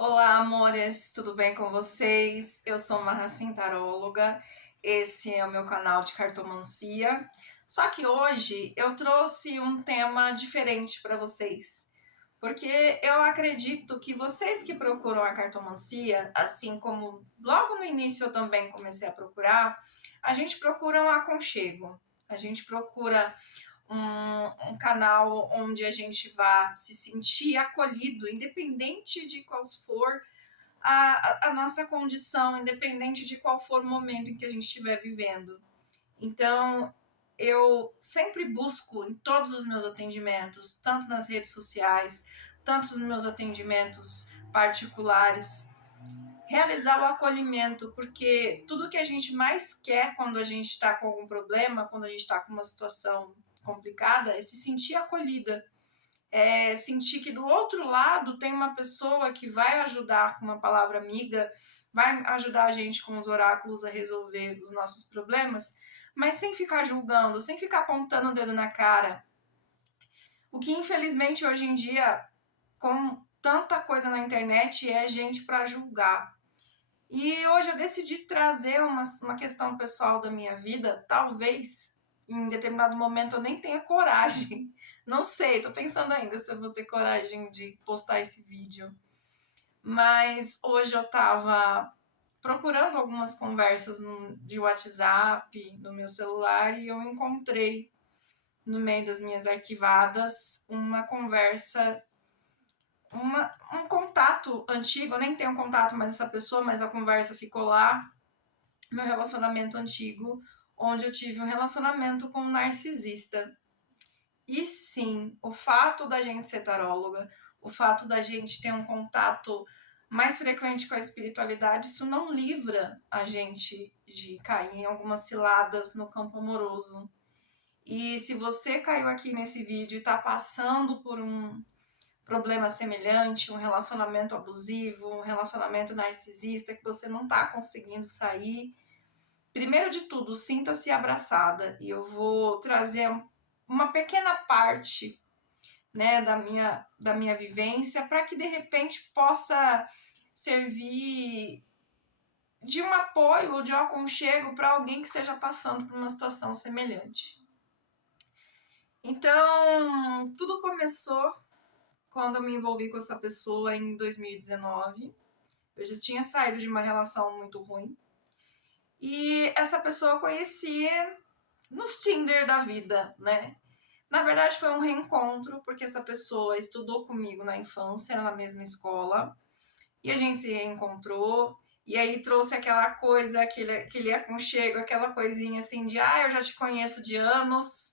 Olá, amores, tudo bem com vocês? Eu sou uma taróloga, esse é o meu canal de cartomancia. Só que hoje eu trouxe um tema diferente para vocês, porque eu acredito que vocês que procuram a cartomancia, assim como logo no início eu também comecei a procurar, a gente procura um aconchego, a gente procura um canal onde a gente vá se sentir acolhido, independente de qual for a nossa condição, independente de qual for o momento em que a gente estiver vivendo. Então, eu sempre busco em todos os meus atendimentos, tanto nas redes sociais, tanto nos meus atendimentos particulares, realizar o acolhimento, porque tudo que a gente mais quer quando a gente está com algum problema, quando a gente está com uma situação complicada, é se sentir acolhida, é sentir que do outro lado tem uma pessoa que vai ajudar com uma palavra amiga, vai ajudar a gente com os oráculos a resolver os nossos problemas, mas sem ficar julgando, sem ficar apontando o dedo na cara. O que infelizmente hoje em dia, com tanta coisa na internet, é gente para julgar. E hoje eu decidi trazer uma questão pessoal da minha vida, talvez em determinado momento eu nem tenha coragem. Não sei, tô pensando ainda se eu vou ter coragem de postar esse vídeo. Mas hoje eu tava procurando algumas conversas de WhatsApp no meu celular e eu encontrei no meio das minhas arquivadas uma conversa, um contato antigo. Eu nem tenho contato mais dessa pessoa, mas a conversa ficou lá. Meu relacionamento antigo, onde eu tive um relacionamento com um narcisista. E sim, o fato da gente ser taróloga, o fato da gente ter um contato mais frequente com a espiritualidade, isso não livra a gente de cair em algumas ciladas no campo amoroso. E se você caiu aqui nesse vídeo e está passando por um problema semelhante, um relacionamento abusivo, um relacionamento narcisista que você não está conseguindo sair, primeiro de tudo, sinta-se abraçada, e eu vou trazer uma pequena parte, né, da minha vivência para que de repente possa servir de um apoio ou de um aconchego para alguém que esteja passando por uma situação semelhante. Então, tudo começou quando eu me envolvi com essa pessoa em 2019. Eu já tinha saído de uma relação muito ruim. E essa pessoa eu conheci nos Tinder da vida, né? Na verdade, foi um reencontro, porque essa pessoa estudou comigo na infância, na mesma escola, e a gente se reencontrou, e aí trouxe aquela coisa, aquele aconchego, aquela coisinha assim de, eu já te conheço de anos,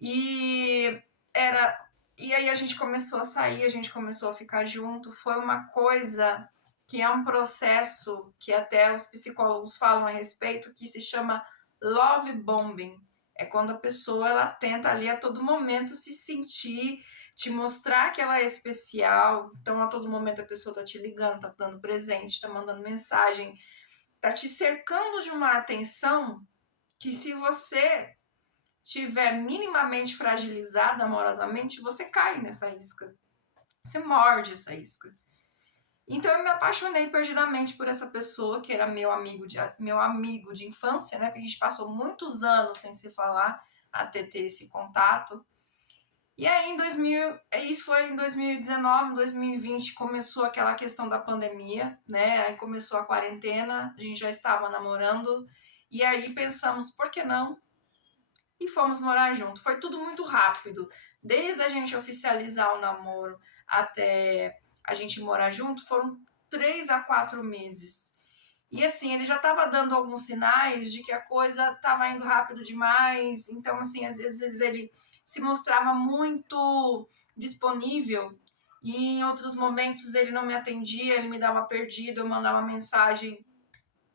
e era. E aí a gente começou a sair, a gente começou a ficar junto, foi uma coisa que é um processo que até os psicólogos falam a respeito, que se chama love bombing. É quando a pessoa ela tenta ali a todo momento se sentir, te mostrar que ela é especial. Então a todo momento a pessoa tá te ligando, tá dando presente, tá mandando mensagem, tá te cercando de uma atenção que, se você estiver minimamente fragilizada amorosamente, você cai nessa isca. Você morde essa isca. Então eu me apaixonei perdidamente por essa pessoa, que era meu amigo de infância, né? Que a gente passou muitos anos sem se falar, até ter esse contato. E aí, isso foi em 2019, em 2020 começou aquela questão da pandemia, né? Aí começou a quarentena, a gente já estava namorando, e aí pensamos, por que não? E fomos morar junto. Foi tudo muito rápido. Desde a gente oficializar o namoro até a gente morar junto, foram 3 a 4 meses. E assim, ele já estava dando alguns sinais de que a coisa estava indo rápido demais. Então, assim, às vezes ele se mostrava muito disponível e em outros momentos ele não me atendia, ele me dava perdido, eu mandava mensagem,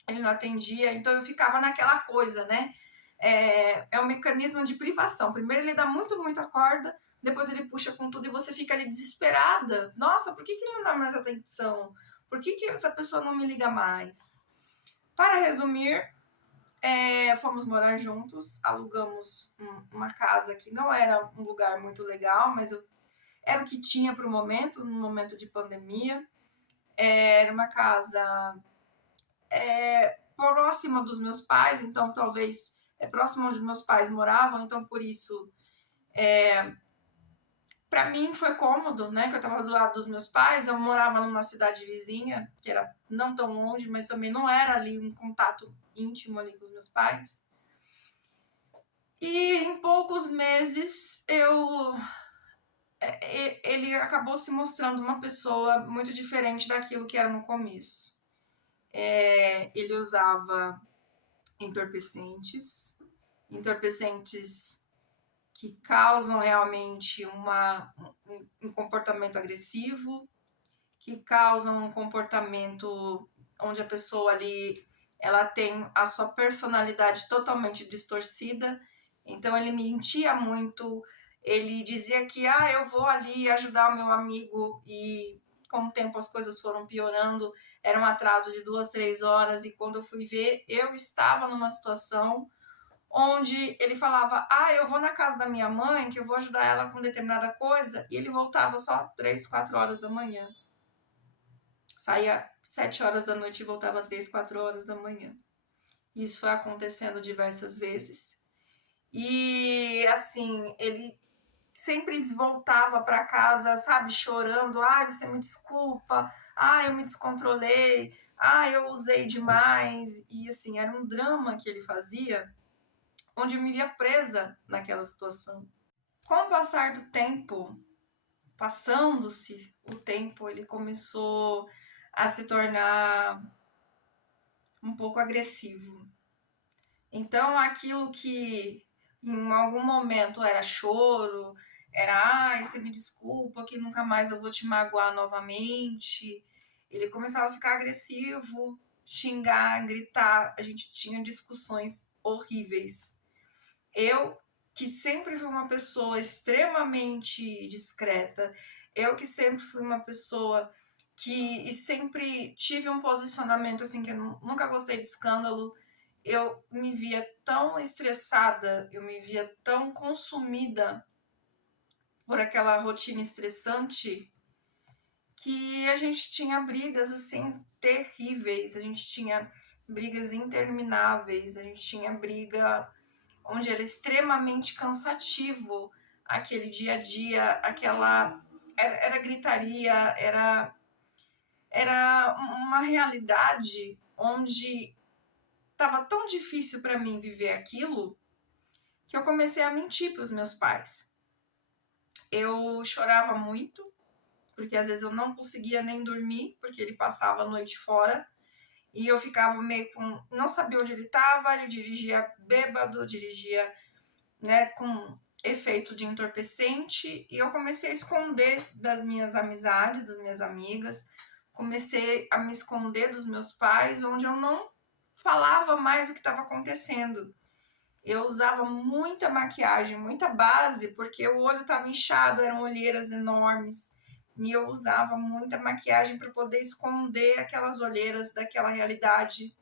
ele não atendia. Então eu ficava naquela coisa, né? É um mecanismo de privação. Primeiro ele dá muito, muita corda, depois ele puxa com tudo e você fica ali desesperada. Nossa, por que ele não dá mais atenção? Por que essa pessoa não me liga mais? Para resumir, fomos morar juntos, alugamos uma casa que não era um lugar muito legal, mas era o que tinha para o momento, no momento de pandemia. Era uma casa próxima dos meus pais, então talvez próximo onde meus pais moravam, então por isso para mim foi cômodo, né? Que eu estava do lado dos meus pais, eu morava numa cidade vizinha, que era não tão longe, mas também não era ali um contato íntimo ali com os meus pais. E em poucos meses ele acabou se mostrando uma pessoa muito diferente daquilo que era no começo. Ele usava entorpecentes que causam realmente um comportamento agressivo, que causam um comportamento onde a pessoa ali ela tem a sua personalidade totalmente distorcida. Então ele mentia muito, ele dizia que eu vou ali ajudar o meu amigo e com o tempo as coisas foram piorando, era um atraso de 2, 3 horas e quando eu fui ver eu estava numa situação onde ele falava, eu vou na casa da minha mãe que eu vou ajudar ela com determinada coisa e ele voltava só 3, 4 horas da manhã. Saía 7 horas da noite e voltava 3, 4 horas da manhã. Isso foi acontecendo diversas vezes. E assim, ele sempre voltava para casa, sabe, chorando. Você me desculpa. Eu me descontrolei. Eu usei demais. E assim, era um drama que ele fazia, onde eu me via presa naquela situação. Com o passar do tempo, passando-se o tempo, ele começou a se tornar um pouco agressivo. Então, aquilo que em algum momento era choro, era, você me desculpa, que nunca mais eu vou te magoar novamente. Ele começava a ficar agressivo, xingar, gritar. A gente tinha discussões horríveis. Eu, que sempre fui uma pessoa extremamente discreta, eu que sempre fui uma pessoa que sempre tive um posicionamento assim, que eu nunca gostei de escândalo, eu me via tão estressada, eu me via tão consumida por aquela rotina estressante que a gente tinha brigas assim terríveis, a gente tinha brigas intermináveis, a gente tinha briga onde era extremamente cansativo aquele dia a dia, era gritaria, era uma realidade onde estava tão difícil para mim viver aquilo que eu comecei a mentir para os meus pais. Eu chorava muito, porque às vezes eu não conseguia nem dormir, porque ele passava a noite fora, e eu ficava meio com... não sabia onde ele estava, ele dirigia bêbado, dirigia, né, com efeito de entorpecente, e eu comecei a esconder das minhas amizades, das minhas amigas, comecei a me esconder dos meus pais, onde eu não falava mais o que estava acontecendo. Eu usava muita maquiagem, muita base, porque o olho estava inchado, eram olheiras enormes. E eu usava muita maquiagem para poder esconder aquelas olheiras daquela realidade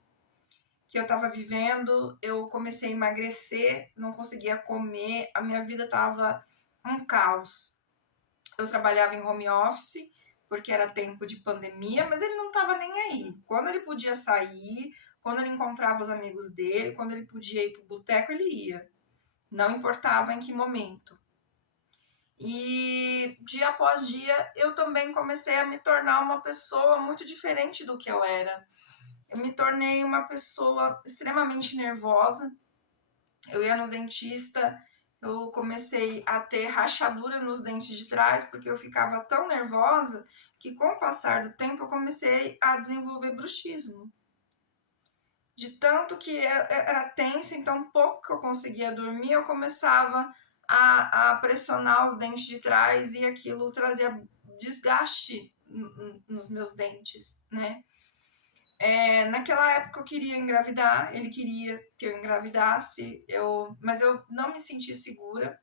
que eu estava vivendo. Eu comecei a emagrecer, não conseguia comer, a minha vida estava um caos. Eu trabalhava em home office, porque era tempo de pandemia, mas ele não estava nem aí. Quando ele podia sair, quando ele encontrava os amigos dele, quando ele podia ir para o boteco, ele ia. Não importava em que momento. E dia após dia, eu também comecei a me tornar uma pessoa muito diferente do que eu era. Eu me tornei uma pessoa extremamente nervosa. Eu ia no dentista, eu comecei a ter rachadura nos dentes de trás, porque eu ficava tão nervosa que com o passar do tempo eu comecei a desenvolver bruxismo. De tanto que era tenso, então pouco que eu conseguia dormir, eu começava a pressionar os dentes de trás e aquilo trazia desgaste nos meus dentes, né? Naquela época eu queria engravidar, ele queria que eu engravidasse, mas eu não me sentia segura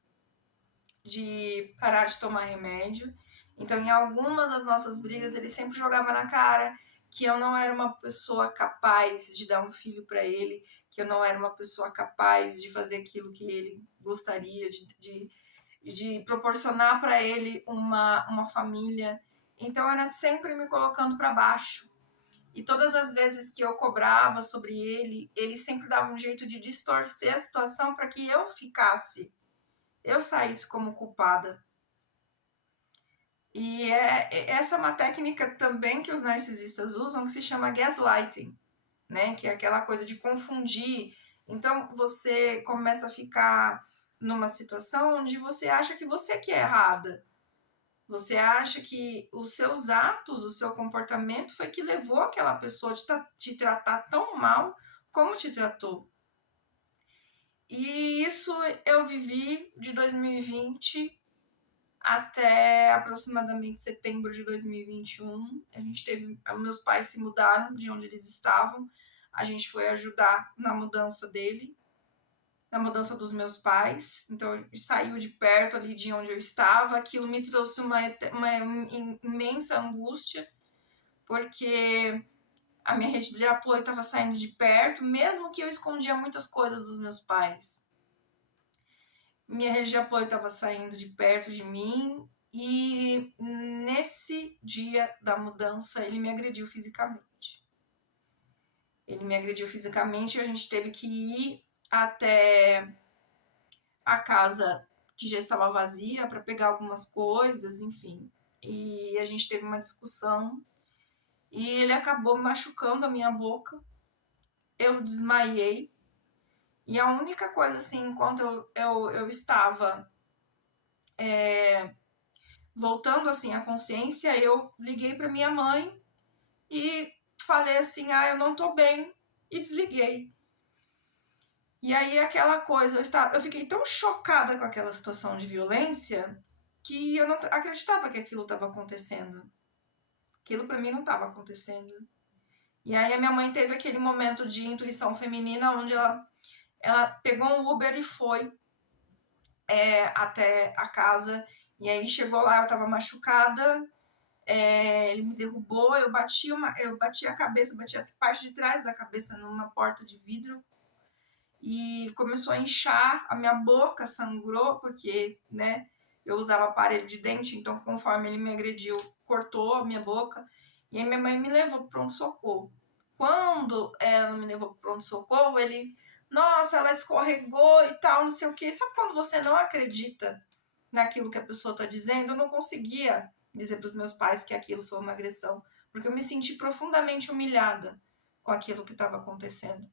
de parar de tomar remédio. Então, em algumas das nossas brigas, ele sempre jogava na cara que eu não era uma pessoa capaz de dar um filho para ele, que eu não era uma pessoa capaz de fazer aquilo que ele gostaria, de proporcionar para ele uma família. Então era sempre me colocando para baixo. E todas as vezes que eu cobrava sobre ele, ele sempre dava um jeito de distorcer a situação para que eu saísse como culpada. E essa é uma técnica também que os narcisistas usam, que se chama gaslighting, né? Que é aquela coisa de confundir. Então você começa a ficar numa situação onde você acha que você que é errada. Você acha que os seus atos, o seu comportamento foi que levou aquela pessoa a te tratar tão mal como te tratou. E isso eu vivi de 2020 até aproximadamente setembro de 2021. A gente teve, meus pais se mudaram de onde eles estavam. A gente foi ajudar na mudança dele, na mudança dos meus pais. Então, saiu de perto ali de onde eu estava. Aquilo me trouxe uma imensa angústia, porque a minha rede de apoio estava saindo de perto, mesmo que eu escondia muitas coisas dos meus pais. Minha rede de apoio estava saindo de perto de mim e nesse dia da mudança ele me agrediu fisicamente. Ele me agrediu fisicamente e a gente teve que ir até a casa que já estava vazia para pegar algumas coisas, enfim. E a gente teve uma discussão e ele acabou machucando a minha boca. Eu desmaiei. E a única coisa, assim, enquanto eu estava voltando, assim, à consciência, eu liguei para minha mãe e falei assim, eu não tô bem, e desliguei. E aí aquela coisa, eu fiquei tão chocada com aquela situação de violência que eu não acreditava que aquilo estava acontecendo. Aquilo para mim não estava acontecendo. E aí a minha mãe teve aquele momento de intuição feminina onde ela pegou um Uber e foi até a casa. E aí chegou lá, eu estava machucada, ele me derrubou, eu bati a cabeça, bati a parte de trás da cabeça numa porta de vidro e começou a inchar, a minha boca sangrou, porque, né, eu usava aparelho de dente, então conforme ele me agrediu, cortou a minha boca, e aí minha mãe me levou para pronto-socorro. Quando ela me levou para pronto-socorro, ele, nossa, ela escorregou e tal, não sei o quê. Sabe quando você não acredita naquilo que a pessoa está dizendo? Eu não conseguia dizer para os meus pais que aquilo foi uma agressão, porque eu me senti profundamente humilhada com aquilo que estava acontecendo.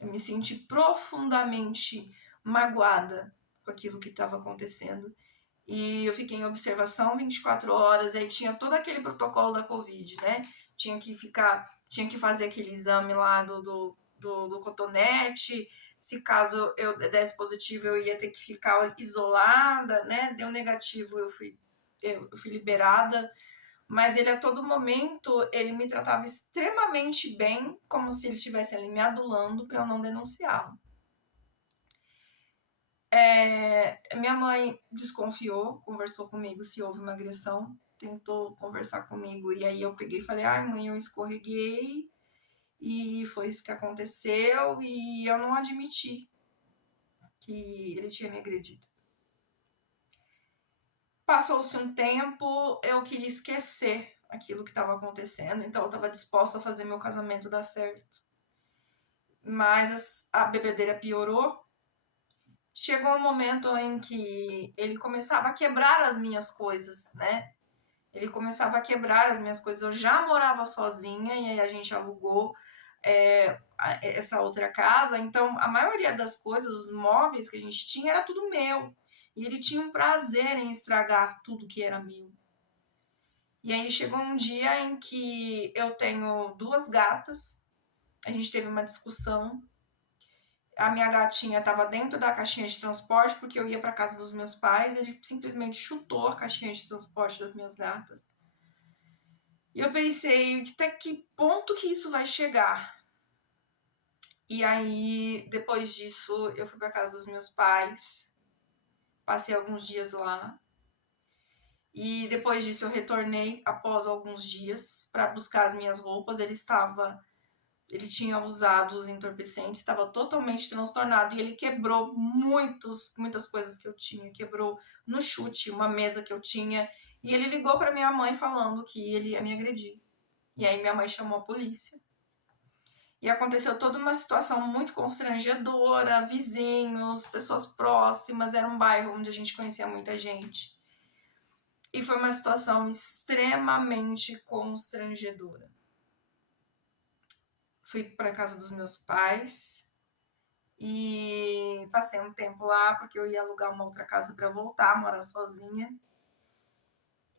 Eu me senti profundamente magoada com aquilo que estava acontecendo. E eu fiquei em observação 24 horas, aí tinha todo aquele protocolo da Covid, né? Tinha que fazer aquele exame lá do cotonete. Se caso eu desse positivo, eu ia ter que ficar isolada, né? Deu negativo, eu fui liberada. Mas ele a todo momento, ele me tratava extremamente bem, como se ele estivesse ali me adulando para eu não denunciá-lo. Minha mãe desconfiou, conversou comigo se houve uma agressão, tentou conversar comigo, e aí eu peguei e falei, mãe, eu escorreguei, e foi isso que aconteceu, e eu não admiti que ele tinha me agredido. Passou-se um tempo, eu queria esquecer aquilo que estava acontecendo, então eu estava disposta a fazer meu casamento dar certo. Mas a bebedeira piorou. Chegou um momento em que ele começava a quebrar as minhas coisas, né? Ele começava a quebrar as minhas coisas. Eu já morava sozinha e aí a gente alugou essa outra casa. Então, a maioria das coisas, os móveis que a gente tinha, era tudo meu. E ele tinha um prazer em estragar tudo que era meu. E aí chegou um dia em que eu tenho 2 gatas. A gente teve uma discussão. A minha gatinha estava dentro da caixinha de transporte porque eu ia para casa dos meus pais. Ele simplesmente chutou a caixinha de transporte das minhas gatas. E eu pensei, até que ponto que isso vai chegar? E aí, depois disso, eu fui para casa dos meus pais. Passei alguns dias lá. E depois disso eu retornei após alguns dias para buscar as minhas roupas. Ele tinha usado os entorpecentes, estava totalmente transtornado e ele quebrou muitas coisas que eu tinha. Quebrou no chute uma mesa que eu tinha. E ele ligou para minha mãe falando que ele ia me agredir. E aí minha mãe chamou a polícia. E aconteceu toda uma situação muito constrangedora, vizinhos, pessoas próximas, era um bairro onde a gente conhecia muita gente. E foi uma situação extremamente constrangedora. Fui para casa dos meus pais e passei um tempo lá porque eu ia alugar uma outra casa para voltar, morar sozinha.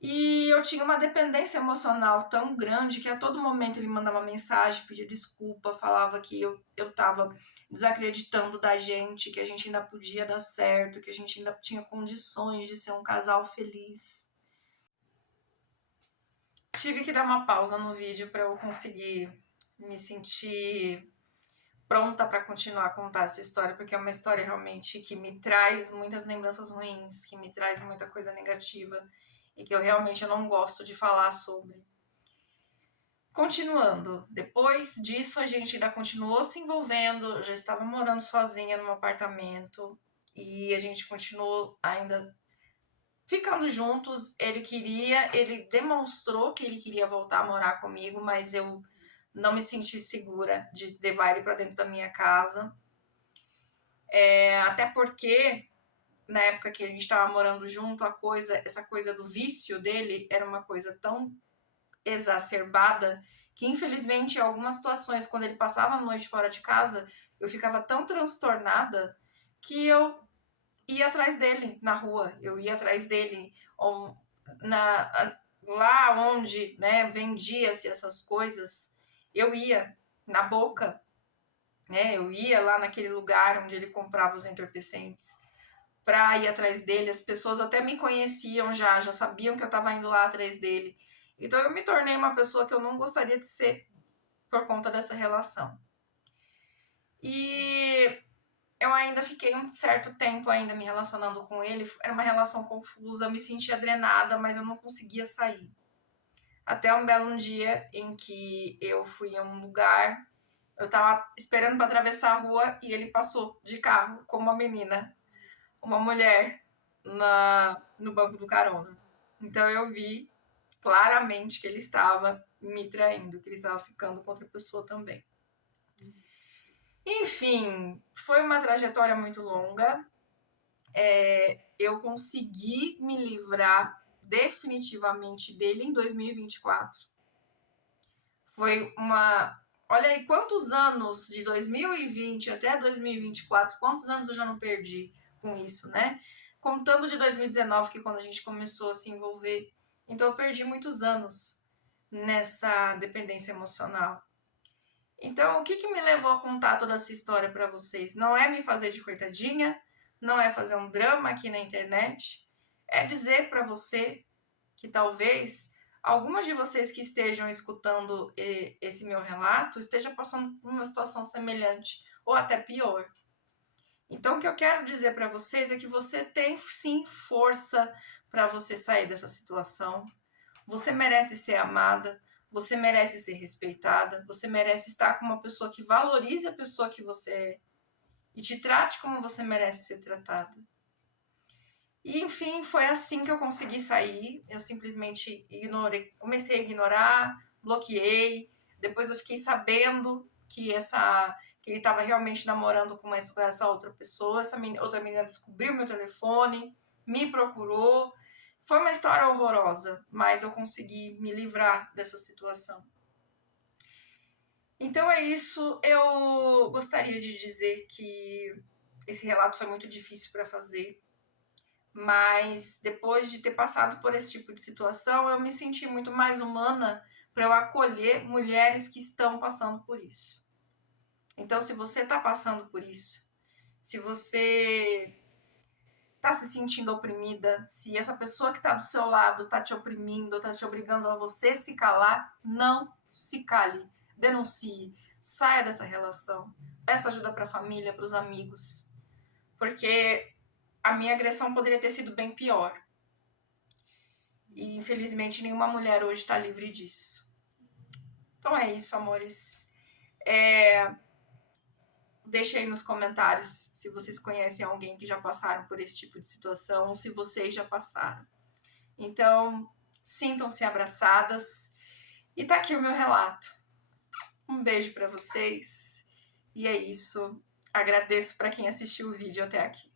E eu tinha uma dependência emocional tão grande que a todo momento ele mandava mensagem, pedia desculpa, falava que eu tava desacreditando da gente, que a gente ainda podia dar certo, que a gente ainda tinha condições de ser um casal feliz. Tive que dar uma pausa no vídeo para eu conseguir me sentir pronta para continuar a contar essa história, porque é uma história realmente que me traz muitas lembranças ruins, que me traz muita coisa negativa e que eu realmente não gosto de falar sobre. Continuando, depois disso a gente ainda continuou se envolvendo, eu já estava morando sozinha num apartamento e a gente continuou ainda ficando juntos. Ele demonstrou que ele queria voltar a morar comigo, mas eu não me senti segura de levar ele para dentro da minha casa. Até porque na época que a gente estava morando junto, essa coisa do vício dele era uma coisa tão exacerbada que, infelizmente, em algumas situações, quando ele passava a noite fora de casa, eu ficava tão transtornada que eu ia atrás dele na rua, eu ia atrás dele lá onde, né, vendia-se essas coisas, eu ia na boca, né, eu ia lá naquele lugar onde ele comprava os entorpecentes para ir atrás dele. As pessoas até me conheciam já sabiam que eu estava indo lá atrás dele. Então eu me tornei uma pessoa que eu não gostaria de ser por conta dessa relação. E eu ainda fiquei um certo tempo ainda me relacionando com ele. Era uma relação confusa, eu me sentia drenada, mas eu não conseguia sair. Até um belo dia em que eu fui em um lugar, eu estava esperando para atravessar a rua e ele passou de carro com uma menina, uma mulher, no banco do carona. Então eu vi claramente que ele estava me traindo, que ele estava ficando com outra pessoa também. Enfim, foi uma trajetória muito longa. Eu consegui me livrar definitivamente dele em 2024. Foi uma... Olha aí, quantos anos de 2020 até 2024, quantos anos eu já não perdi com isso, né? Contando de 2019, que é quando a gente começou a se envolver. Então eu perdi muitos anos nessa dependência emocional. Então, o que me levou a contar toda essa história para vocês? Não é me fazer de coitadinha, não é fazer um drama aqui na internet, é dizer para você que talvez algumas de vocês que estejam escutando esse meu relato esteja passando por uma situação semelhante ou até pior. Então, o que eu quero dizer para vocês é que você tem sim força para você sair dessa situação. Você merece ser amada, você merece ser respeitada, você merece estar com uma pessoa que valorize a pessoa que você é e te trate como você merece ser tratada. E, enfim, foi assim que eu consegui sair. Eu simplesmente ignorei, comecei a ignorar, bloqueei. Depois eu fiquei sabendo que ele estava realmente namorando com essa outra pessoa. Essa outra menina descobriu meu telefone, me procurou. Foi uma história horrorosa, mas eu consegui me livrar dessa situação. Então é isso. Eu gostaria de dizer que esse relato foi muito difícil para fazer, mas depois de ter passado por esse tipo de situação, eu me senti muito mais humana para eu acolher mulheres que estão passando por isso. Então, se você está passando por isso, se você está se sentindo oprimida, se essa pessoa que está do seu lado está te oprimindo, está te obrigando a você se calar, não se cale, denuncie, saia dessa relação, peça ajuda para a família, para os amigos, porque a minha agressão poderia ter sido bem pior. E, infelizmente, nenhuma mulher hoje está livre disso. Então é isso, amores. Deixe aí nos comentários se vocês conhecem alguém que já passaram por esse tipo de situação ou se vocês já passaram. Então, sintam-se abraçadas. E tá aqui o meu relato. Um beijo para vocês. E é isso. Agradeço para quem assistiu o vídeo até aqui.